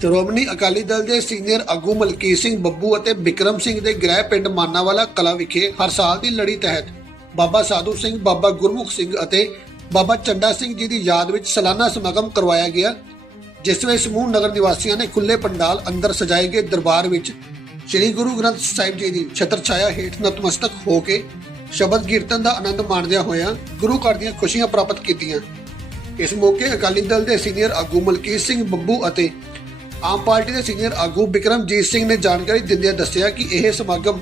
ਸ਼੍ਰੋਮਣੀ ਅਕਾਲੀ ਦਲ ਦੇ ਸੀਨੀਅਰ ਆਗੂ ਮਲਕੀਤ ਸਿੰਘ ਬੱਬੂ ਅਤੇ ਵਿਕਰਮ ਸਿੰਘ ਦੇ ਗ੍ਰਹਿ ਪਿੰਡ ਮਾਨਾਵਾਲਾ ਕਲਾ ਵਿਖੇ ਹਰ ਸਾਲ ਦੀ ਲੜੀ ਤਹਿਤ ਬਾਬਾ ਸਾਧੂ ਸਿੰਘ, ਬਾਬਾ ਗੁਰਮੁਖ ਸਿੰਘ ਅਤੇ ਬਾਬਾ ਚੰਡਾ ਸਿੰਘ ਜੀ ਦੀ ਯਾਦ ਵਿੱਚ ਸਾਲਾਨਾ ਸਮਾਗਮ ਕਰਵਾਇਆ ਗਿਆ, ਜਿਸ ਵਿੱਚ ਸਮੂਹ ਨਗਰ ਨਿਵਾਸੀਆਂ ਨੇ ਖੁੱਲੇ ਪੰਡਾਲ ਅੰਦਰ ਸਜਾਏ ਗਏ ਦਰਬਾਰ ਵਿੱਚ ਸ੍ਰੀ ਗੁਰੂ ਗ੍ਰੰਥ ਸਾਹਿਬ ਜੀ ਦੀ ਛਤਰ ਛਾਇਆ ਹੇਠ ਨਤਮਸਤਕ ਹੋ ਕੇ ਸ਼ਬਦ ਕੀਰਤਨ ਦਾ ਆਨੰਦ ਮਾਣਦਿਆਂ ਹੋਇਆਂ ਗੁਰੂ ਘਰ ਦੀਆਂ ਖੁਸ਼ੀਆਂ ਪ੍ਰਾਪਤ ਕੀਤੀਆਂ। ਇਸ ਮੌਕੇ ਅਕਾਲੀ ਦਲ ਦੇ ਸੀਨੀਅਰ ਆਗੂ ਮਲਕੀਤ ਸਿੰਘ ਬੱਬੂ ਅਤੇ ਆਮ ਪਾਰਟੀ ਦੇ ਸੀਨੀਅਰ ਆਗੂ ਬਿਕਰਮਜੀਤ ਸਿੰਘ ਨੇ ਜਾਣਕਾਰੀ ਦਿੰਦਿਆਂ ਦੱਸਿਆ ਕਿ ਇਹ ਸਮਾਗਮ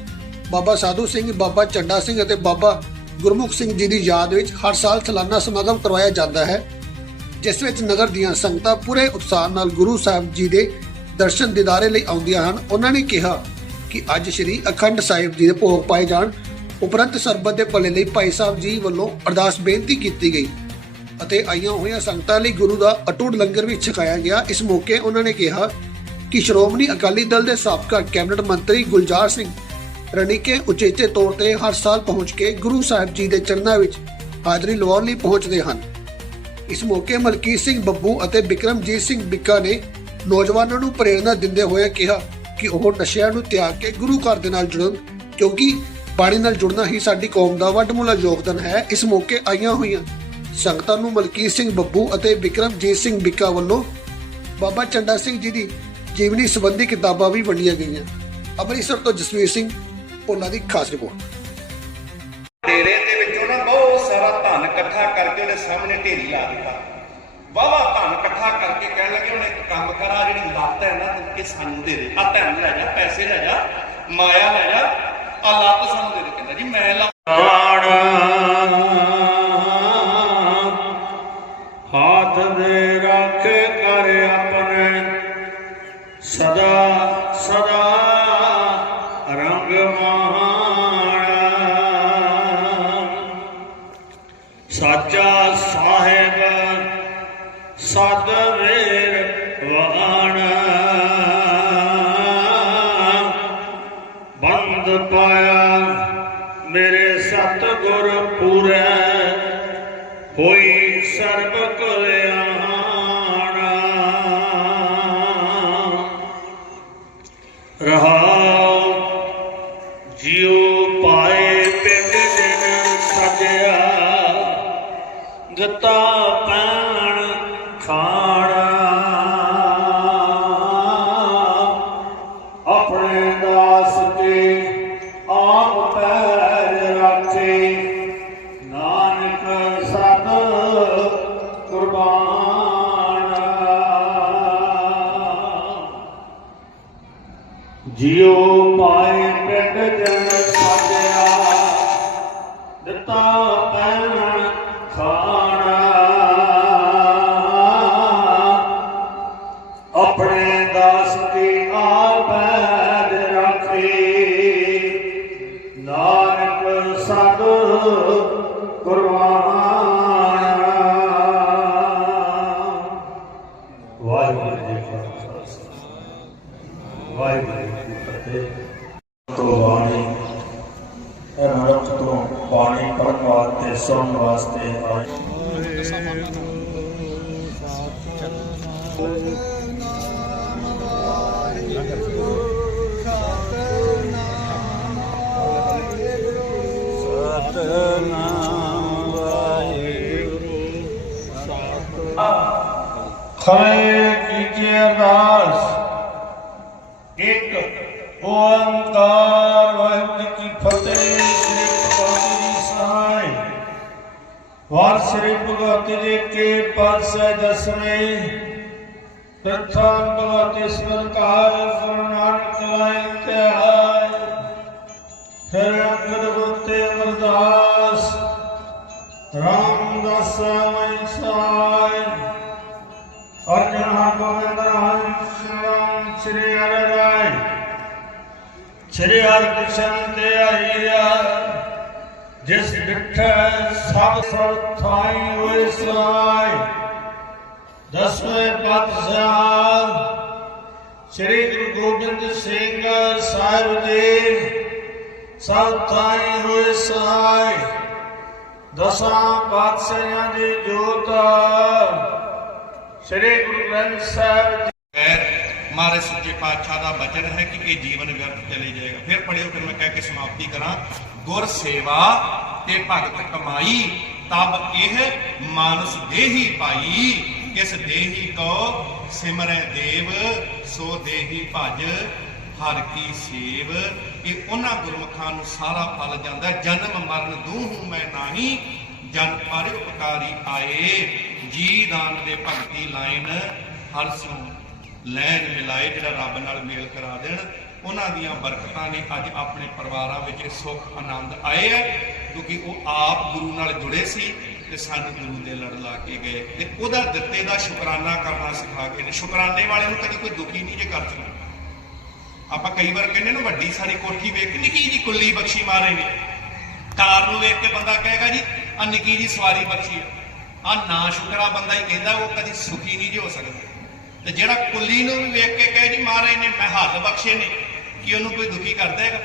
ਬਾਬਾ ਸਾਧੂ ਸਿੰਘ, ਬਾਬਾ ਚੰਡਾ ਸਿੰਘ ਅਤੇ ਬਾਬਾ ਗੁਰਮੁਖ ਸਿੰਘ ਜੀ ਦੀ ਯਾਦ ਵਿੱਚ ਹਰ ਸਾਲ ਸਾਲਾਨਾ ਸਮਾਗਮ ਕਰਵਾਇਆ ਜਾਂਦਾ ਹੈ, ਜਿਸ ਵਿੱਚ ਨਗਰ ਦੀਆਂ ਸੰਗਤਾਂ ਪੂਰੇ ਉਤਸ਼ਾਹ ਨਾਲ ਗੁਰੂ ਸਾਹਿਬ ਜੀ ਦੇ ਦਰਸ਼ਨ ਦਿਦਾਰੇ ਲਈ ਆਉਂਦੀਆਂ ਹਨ। ਉਹਨਾਂ ਨੇ ਕਿਹਾ ਕਿ ਅੱਜ ਸ੍ਰੀ ਅਖੰਡ ਸਾਹਿਬ ਜੀ ਦੇ ਭੋਗ ਪਾਏ ਜਾਣ। ਉਪਰੰਤ ਸਰਬਤ ਦੇ ਭਲੇ ਲਈ ਭਾਈ ਸਾਹਿਬ ਜੀ ਵੱਲੋਂ ਅਰਦਾਸ ਬੇਨਤੀ ਕੀਤੀ ਗਈ। ਅਤੇ ਆਈਆਂ ਹੋਈਆਂ ਸੰਗਤਾਂ ਲਈ ਗੁਰੂ ਦਾ ਅਟੁੱਟ ਲੰਗਰ ਵੀ ਛਕਾਇਆ ਗਿਆ। ਇਸ ਮੌਕੇ ਉਹਨਾਂ ਨੇ ਕਿਹਾ ਕਿ ਸ਼੍ਰੋਮਣੀ ਅਕਾਲੀ ਦਲ ਦੇ ਸਾਬਕਾ ਕੈਬਨਿਟ ਮੰਤਰੀ ਗੁਲਜ਼ਾਰ ਸਿੰਘ ਰਣੀਕੇ ਉਚੇਚੇ ਤੌਰ ਤੇ ਹਰ ਸਾਲ ਪਹੁੰਚ ਕੇ ਗੁਰੂ ਸਾਹਿਬ ਜੀ ਦੇ ਚਰਨਾਂ ਵਿੱਚ ਹਾਜ਼ਰੀ ਲਵਾਉਣ ਲਈ ਪਹੁੰਚਦੇ ਹਨ। ਇਸ ਮੌਕੇ ਮਲਕੀਤ ਸਿੰਘ ਬੱਬੂ ਅਤੇ ਬਿਕਰਮਜੀਤ ਸਿੰਘ ਬਿੱਕਾ ਨੇ ਨੌਜਵਾਨਾਂ ਨੂੰ ਪ੍ਰੇਰਣਾ ਦਿੰਦੇ ਹੋਏ ਕਿਹਾ ਕਿ ਉਹ ਨਸ਼ਿਆਂ ਨੂੰ ਤਿਆਗ ਕੇ ਗੁਰੂ ਘਰ ਦੇ ਨਾਲ ਜੁੜਨ, ਕਿਉਂਕਿ ਬਾਣੀ ਨਾਲ ਜੁੜਨਾ ਹੀ ਸਾਡੀ ਕੌਮ ਦਾ ਵੱਡਮੁੱਲਾ ਯੋਗਦਾਨ ਹੈ। ਇਸ ਮੌਕੇ ਆਈਆਂ ਹੋਈਆਂ ਸੰਗਤਾਂ ਨੂੰ ਮਲਕੀਤ ਸਿੰਘ ਬੱਬੂ ਅਤੇ ਵਿਕਰਮਜੀਤ ਸਿੰਘ ਬਿੱਕਾ ਵੱਲੋਂ ਬਾਬਾ ਚੰਡਾ ਸਿੰਘ ਜੀ ਦੀ ਜੀਵਨੀ ਸੰਬੰਧੀ ਕਿਤਾਬਾਂ ਵੀ ਵੰਡੀਆਂ ਗਈਆਂ। ਅੰਮ੍ਰਿਤਸਰ ਤੋਂ ਜਸਵੀਰ ਸਿੰਘ, ਭੋਲਾ ਦੀ ਖਾਸ ਰਿਪੋਰਟ। ਡੇਰੇ ਦੇ ਵਿੱਚੋਂ ਨਾ ਬਹੁਤ ਸਾਰਾ ਧਨ ਇਕੱਠਾ ਕਰਕੇ ਉਹਦੇ ਸਾਹਮਣੇ ਢੇਰੀ ਲਾ ਦਿੱਤਾ। ਵਾਵਾ ਧਨ ਇਕੱਠਾ ਕਰਕੇ ਕਹਿਣ ਲੱਗੇ ਹੁਣ ਇੱਕ ਕੰਮ ਕਰਾ, ਜਿਹੜੀ ਲੱਤ ਹੈ ਨਾ, ਤੂੰ ਕਿ ਸਾਨੂੰ ਦੇ ਦੇ। ਆ ਧਨ ਲੈ ਜਾ, ਪੈਸੇ ਲੈ ਜਾ, ਮਾਇਆ ਲੈ ਜਾ ਆ ਲੱਤ ਸਾਨੂੰ ਦੇ ਦੇ, ਕਹਿੰਦਾ ਜੀ, ਮੈਂ ਲੱਤ ਜਿਉ ਪਾਏ ਪਿੰਡ ਜਨ ਸਾਜਿਆ, ਦਿੱਤਾ ਪੈਣ ਖਾਣਾ। ਆਪਣੇ ਦਾਸ ਦੀ ਆਪੈਦ ਰੱਖੇ, ਨਾਨਕ ਸਦ ਕੁਰਬਾਨ। ਵਾਹਿਗੁਰੂ ਜੀ ਕਾ ਖਾਲਸਾ। ਵਾਹਿਗੁਰੂ ਜੀ ਫਤਿਹ। ਤੋਂ ਬਾਣੀ ਨਰਕ ਤੋਂ ਬਾਣੀ ਪੜ੍ਹਨ ਵਾਸਤੇ, ਸੁਣਨ ਵਾਸਤੇ ਆਏ। ਖਰੇ ਕੀਜੇ ਅਰਦਾਸ ਇੱਕ ਓੰਕਾਰ ਵਾਹਿਗੁਰੂ ਕੀ ਫਤਿਹ, ਸ੍ਰੀ ਭਗਵਤੀ ਜੀ ਸਹਾਇ ਵਾਰ ਸ੍ਰੀ ਭਗਵਤੀ ਜੀ ਕੇ ਪਾਸੇ ਦਸਵੇਂ ਪ੍ਰਥਮ ਭਗਵਤੀ ਸਵਰਕਾਰ ਗੁਰੂ ਨਾਨਕ ਲਾਇ ਧਿਆਇ ਫਿਰ ਅੰਗਦ ਗੁਰਤੇ ਅਮਰਦਾਸ ਰਾਮਦਾਸ ਵੰਸਾਇ ਅਰਜਨ ਗੋਬਿੰਦ ਰਾਮ ਸ਼੍ਰੀ ਹਰਿ ਰਾਇ ਸ਼੍ਰੀ ਹਰਿ ਕ੍ਰਿਸ਼ਨ ਤੇ ਆਈਆ ਜਿਸ ਡਿਠੈ ਸਭ ਸਰਥਾਈ ਹੋਏ ਸਰਾਇ ਦਸਵੇਂ ਪਾਤਸ਼ਾਹ ਸ਼੍ਰੀ ਗੁਰੂ ਗੋਬਿੰਦ ਸਿੰਘ ਸਾਹਿਬ ਜੀ ਸਭ ਥਾਈ ਹੋਏ ਸਹਾਇ ਦਸਾਂ ਪਾਤਸ਼ਾਹਾਂ ਦੀ ਜੋਤ ਸ੍ਰੀ ਗੁਰੂ ਗ੍ਰੰਥ ਸਾਹਿਬ ਜੀ। ਸੱਚੇ ਪਾਤਸ਼ਾਹ ਦਾ ਬਚਨ ਹੈ ਕਿ ਇਹ ਜੀਵਨ ਵਿਅਰਥ ਚਲੇ ਜਾਏਗਾ। ਫਿਰ ਪੜਿਓ ਫਿਰ ਮੈਂ ਕਹਿ ਕੇ ਸਮਾਪਤੀ ਕਰਾਂ। ਗੁਰ ਸੇਵਾ ਤੇ ਭਗਤ ਕਮਾਈ, ਤਬ ਇਹ ਮਾਨਸ ਦੇਹੀ ਪਾਈ। ਇਸ ਦੇਹੀ ਕੋ ਸਿਮਰੈ ਦੇਵ, ਸੋ ਦੇਹੀ ਭਜ, ਹਰ ਕੀ ਸੇਵ। ਇਹ ਉਹਨਾਂ ਗੁਰਮੁਖਾਂ ਨੂੰ ਸਾਰਾ ਫਲ ਜਾਂਦਾ ਜਨਮ ਮਰਨ ਦੂਹੂ ਮੈਂ ਨਾਹੀ ਜਨ ਪਰ ਉਪਕਾਰੀ ਆਏ, ਜੀ ਦਾਨ ਦੇ ਭਗਤੀ ਲਾਇਨ, ਹਰ ਸੋ ਲੈਣ ਮਿਲਾਏ, ਜਿਹੜਾ ਰੱਬ ਨਾਲ ਮੇਲ ਕਰਾ ਦੇਣ, ਉਹਨਾਂ ਦੀਆਂ ਬਰਕਤਾਂ ਨੇ ਅੱਜ ਆਪਣੇ ਪਰਿਵਾਰਾਂ ਵਿੱਚ ਇਹ ਸੁੱਖ, ਆਨੰਦ ਆਏ ਹੈ ਕਿਉਂਕਿ ਉਹ ਆਪ ਗੁਰੂ ਨਾਲ ਜੁੜੇ ਸੀ ਤੇ ਸਾਨੂੰ ਗੁਰੂ ਦੇ ਲੜ ਲਾ ਕੇ ਗਏ। ਤੇ ਉਹਦਾ ਦਿੱਤੇ ਦਾ ਸ਼ੁਕਰਾਨਾ ਕਰਨਾ ਸਿਖਾ ਕੇ ਨੇ। ਸ਼ੁਕਰਾਨੇ ਵਾਲੇ ਨੂੰ ਕਦੀ ਕੋਈ ਦੁਖੀ ਨਹੀਂ ਜੇ ਕਰ ਸਕਦਾ ਆਪਾਂ ਕਈ ਵਾਰ ਕਹਿੰਦੇ ਨਾ ਵੱਡੀ ਸਾਰੀ ਕੋਠੀ ਵੇਖ ਕੇ ਨਿੱਕੀ ਜੀ ਕੁੱਲੀ ਬਖਸ਼ੀ ਮਾਰੇ ਨੇ। ਕਾਰ ਨੂੰ ਵੇਖ ਕੇ ਬੰਦਾ ਕਹੇਗਾ ਜੀ ਆ ਨਿੱਕੀ ਜੀ ਸਵਾਰੀ ਬਖਸ਼ੀ ਆ। ਆਹ ਨਾ ਸ਼ੁਕਰਾ ਬੰਦਾ ਹੀ ਕਹਿੰਦਾ, ਉਹ ਕਦੀ ਸੁਖੀ ਨਹੀਂ ਜੀ ਹੋ ਸਕਦਾ। ਤੇ ਜਿਹੜਾ ਕੁੱਲੀ ਨੂੰ ਵੀ ਵੇਖ ਕੇ ਕਹੇ ਜੀ ਮਹਾਰਾਜ ਨੇ, ਮੈਂ ਹੱਥ ਬਖਸ਼ੇ ਨੇ, ਕਿ ਉਹਨੂੰ ਕੋਈ ਦੁਖੀ ਕਰ ਦੇਗਾ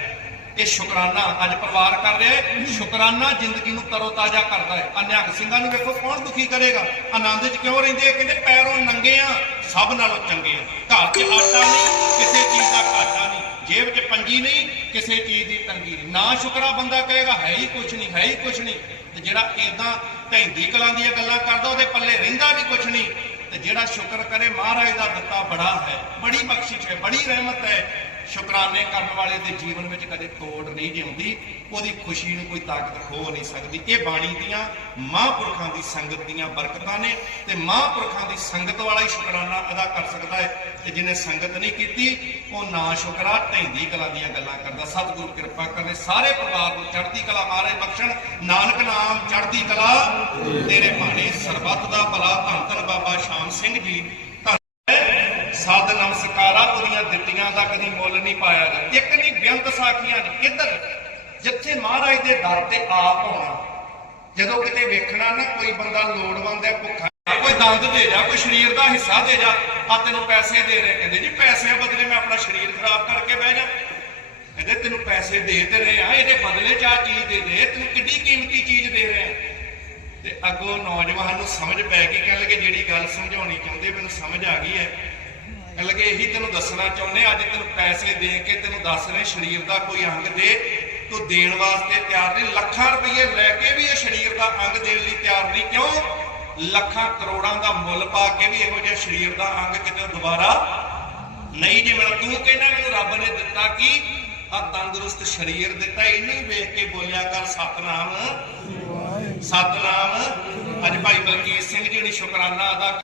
ਇਹ ਸ਼ੁਕਰਾਨਾ ਅੱਜ ਪਰਿਵਾਰ ਕਰ ਰਿਹਾ ਸ਼ੁਕਰਾਨਾ ਜ਼ਿੰਦਗੀ ਨੂੰ ਤਰੋ ਤਾਜ਼ਾ ਕਰਦਾ ਹੈ। ਅਨਿਆਗ ਸਿੰਘਾਂ ਨੂੰ ਵੇਖੋ ਕੌਣ ਦੁਖੀ ਕਰੇਗਾ? ਆਨੰਦ 'ਚ ਕਿਉਂ ਰਹਿੰਦੇ ਆ? ਕਹਿੰਦੇ ਪੈਰੋਂ ਨੰਗੇ ਆ, ਸਭ ਨਾਲੋਂ ਚੰਗੇ ਆ। ਘਰ 'ਚ ਆਟਾ ਨਹੀਂ, ਕਿਸੇ ਚੀਜ਼ ਦਾ ਘਾਟਾ ਨਹੀਂ। ਜੇਬ 'ਚ ਪੰਜੀ ਨਹੀਂ, ਕਿਸੇ ਚੀਜ਼ ਦੀ ਤੰਗੀ ਨਹੀਂ। ਨਾ ਸ਼ੁਕਰਾ ਬੰਦਾ ਕਹੇਗਾ, ਹੈ ਹੀ ਕੁਛ ਨਹੀਂ, ਹੈ ਹੀ ਕੁਛ ਨਹੀਂ। ਤੇ ਜਿਹੜਾ ਇਦਾਂ ਧੈਂਦੀ ਕਲਾਂ ਦੀਆਂ ਗੱਲਾਂ ਕਰਦਾ, ਉਹਦੇ ਪੱਲੇ ਰਹਿੰਦਾ ਵੀ ਕੁਛ ਨਹੀਂ। ਤੇ ਜਿਹੜਾ ਸ਼ੁਕਰ ਕਰੇ, ਮਹਾਰਾਜ ਦਾ ਦਿੱਤਾ ਬੜਾ ਹੈ, ਬੜੀ ਬਖਸ਼ਿਸ਼ ਹੈ, ਬੜੀ ਰਹਿਮਤ ਹੈ। ਸ਼ੁਕਰਾਨੇ ਕਰਨ ਵਾਲੇ ਦੇ ਜੀਵਨ ਵਿੱਚ ਕਦੇ ਤੋੜ ਨਹੀਂ ਜਿਉਂਦੀ, ਉਹਦੀ ਖੁਸ਼ੀ ਨੂੰ ਕੋਈ ਤਾਕਤ ਖੋ ਨਹੀਂ ਸਕਦੀ। ਇਹ ਬਾਣੀ ਦੀਆਂ ਮਹਾਂਪੁਰਖਾਂ ਦੀ ਸੰਗਤ ਦੀਆਂ ਬਰਕਤਾਂ ਨੇ ਤੇ ਮਹਾਂਪੁਰਖਾਂ ਦੀ ਸੰਗਤ ਵਾਲਾ ਹੀ ਸ਼ੁਕਰਾਨਾ ਅਦਾ ਕਰ ਸਕਦਾ ਹੈ ਤੇ ਜਿਹਨੇ ਸੰਗਤ ਨਹੀਂ ਕੀਤੀ, ਉਹ ਨਾ ਸ਼ੁਕਰਾ ਢੈਂਦੀ ਕਲਾ ਦੀਆਂ ਗੱਲਾਂ ਕਰਦਾ। ਸਤਿਗੁਰੂ ਕਿਰਪਾ ਕਰਨੇ ਸਾਰੇ ਪਰਿਵਾਰ ਨੂੰ ਚੜ੍ਹਦੀ ਕਲਾ ਮਾਰੇ ਬਖਸ਼ਣ। ਨਾਨਕ ਨਾਮ ਚੜ੍ਹਦੀ ਕਲਾ ਤੇਰੇ ਭਾਣੇ ਸਰਬੱਤ ਦਾ ਭਲਾ। ਧੰਨ ਧੰਨ ਬਾਬਾ ਸ਼ਾਮ ਸਿੰਘ ਜੀ। ਧੰਨ ਸਾਧ ਉਹਦੀਆਂ ਦਿੱਤੀਆਂ ਦਾ ਕਦੀ ਮੁੱਲ ਨਹੀਂ ਪਾਇਆ ਜਾ ਇੱਕ ਨਹੀਂ ਬੇਅੰਤ ਸਾਖੀਆਂ ਨੇ। ਇੱਧਰ ਜਿੱਥੇ ਮਹਾਰਾਜ ਦੇ ਦਰ ਤੇ ਆਪ ਹੋਣਾ ਜਦੋਂ ਕਿਤੇ ਵੇਖਣਾ ਨਾ, ਕੋਈ ਬੰਦਾ ਲੋੜਵੰਦ ਹੈ, ਭੁੱਖਾ ਕੋਈ ਦੰਦ ਦੇ ਜਾ ਕੋਈ ਸਰੀਰ ਦਾ ਹਿੱਸਾ ਦੇ ਜਾ ਆ ਤੈਨੂੰ ਪੈਸੇ ਦੇ ਰਹੇ। ਕਹਿੰਦੇ, ਜੀ, ਪੈਸਿਆਂ ਬਦਲੇ ਮੈਂ ਆਪਣਾ ਸਰੀਰ ਖਰਾਬ ਕਰਕੇ ਬਹਿ ਜਾ। ਕਹਿੰਦੇ, ਤੈਨੂੰ ਪੈਸੇ ਦੇ ਤੇ ਰਹੇ ਆ, ਇਹਦੇ ਬਦਲੇ ਚ ਆ ਚੀਜ਼ ਦੇ ਦੇ। ਤੈਨੂੰ ਕਿੱਡੀ ਕੀਮਤੀ ਚੀਜ਼ ਦੇ ਰਿਹਾ ਤੇ ਅੱਗੋਂ ਨੌਜਵਾਨ ਨੂੰ ਸਮਝ ਪੈ ਗਈ, ਕਹਿਣ ਲੱਗੇ, ਜਿਹੜੀ ਗੱਲ ਸਮਝਾਉਣੀ ਚਾਹੁੰਦੇ, ਮੈਨੂੰ ਸਮਝ ਆ ਗਈ ਹੈ। ਕਹਿਣ ਲੱਗੇ ਇਹੀ ਤੈਨੂੰ ਦੱਸਣਾ ਚਾਹੁੰਦੇ ਅੱਜ ਤੈਨੂੰ ਪੈਸੇ ਦੇ ਕੇ ਤੈਨੂੰ ਦੱਸ ਰਹੇ ਸਰੀਰ ਦਾ ਕੋਈ ਅੰਗ ਦੇ, ਤੂੰ ਦੇਣ ਵਾਸਤੇ ਤਿਆਰ ਨਹੀਂ। ਲੱਖਾਂ ਰੁਪਏ ਲੈ ਕੇ ਵੀ ਇਹ ਸਰੀਰ ਦਾ ਅੰਗ ਦੇਣ ਲਈ ਤਿਆਰ ਨਹੀਂ, ਕਿਉਂ? ਲੱਖਾਂ ਕਰੋੜਾਂ ਦਾ ਮੁੱਲ ਪਾ ਕੇ ਵੀ ਇਹੋ ਜਿਹਾ ਸਰੀਰ ਦਾ ਅੰਗ ਕਿਤੇ ਦੁਬਾਰਾ ਨਹੀਂ ਜੇ ਮਿਲਣਾ ਤੂੰ ਕਹਿੰਦਾ ਮੈਨੂੰ ਰੱਬ ਨੇ ਦਿੱਤਾ ਕਿ? ਆ ਤੰਦਰੁਸਤ ਸਰੀਰ ਦਿੱਤਾ, ਇਹਨੂੰ ਵੇਖ ਕੇ ਬੋਲਿਆ ਕਰ, ਸਤਨਾਮ। ਸਤਨਾਮ। ਅੱਜ ਭਾਈ ਬਲਕੀਰ ਸਿੰਘ ਜੀ ਨੇ ਸ਼ੁਕਰਾਨਾ ਅਦਾ